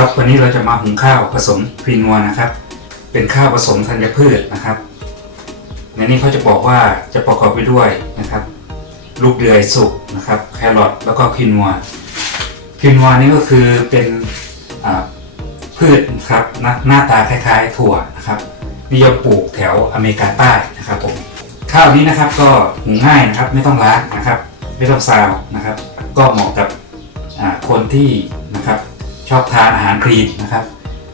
ครับวันนี้เราจะมาหุงข้าวผสมควีนัวนะครับ เป็นข้าวผสมธัญพืชนะครับในนี้เขาจะบอกว่าจะประกอบไปด้วยนะครับ ลูกเดือยสุกนะครับ แครอทแล้วก็ควีนัวควีนัวนี่ก็คือเป็นพืชครับหน้าหน้าตาคล้ายๆ ถั่วนะครับนิยมปลูกแถวอเมริกาใต้นะครับผมข้าวนี้นะครับก็หุงง่ายนะครับไม่ต้องล้างนะครับ ไม่ต้องซาวนะครับ ก็เหมาะกับคนที่ ชอบทานอาหารคลีนนะครับ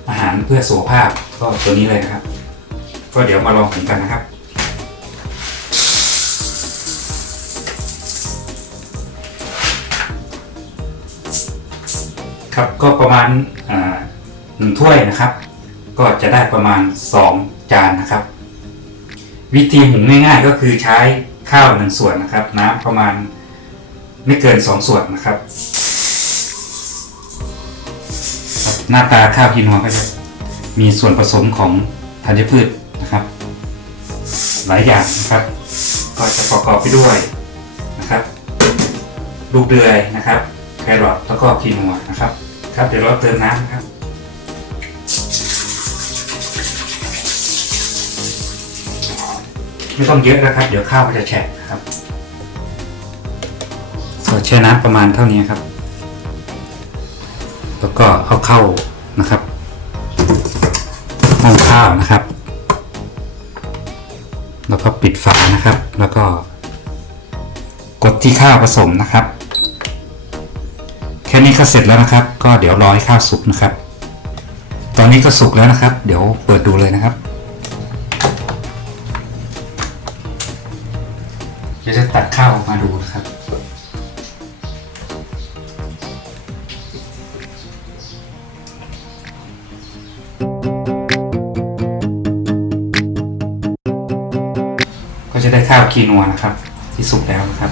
อาหารเพื่อสุขภาพก็ตัวนี้เลยนะครับ ก็เดี๋ยวมาลองหุงกันนะครับ ครับก็ประมาณหนึ่งถ้วยนะครับ ก็จะได้ประมาณ 2 จานนะครับ วิธีหุงง่ายๆก็คือใช้ข้าวหนึ่งส่วนนะครับ น้ำประมาณไม่เกิน 2 ส่วนนะครับ หน้าตาข้าวกินัวก็จะมีส่วนผสมของธัญพืชนะครับ หลายอย่างนะครับ ก็จะประกอบไปด้วยนะครับลูกเดือยนะครับแครอทแล้วก็คีนัวนะครับ ครับเดี๋ยวเราเติมน้ำนะครับไม่ต้องเยอะนะครับ เดี๋ยวข้าวมันจะแฉะนะครับก็แช่น้ำประมาณเท่านี้ครับ แล้วก็เอาเข้านะครับห้องข้าวนะครับ แล้วก็ปิดฝานะครับ แล้วก็ กดที่ข้าวผสมนะครับ แค่นี้ก็เสร็จแล้วนะครับ ก็เดี๋ยวรอให้ข้าวสุกนะครับ ตอนนี้ก็สุกแล้วนะครับ เดี๋ยวเปิดดูเลยนะครับเดี๋ยวจะตักข้าวออกมาดูนะครับ จะได้ข้าวคีนัวนะครับ ที่สุกแล้วนะครับ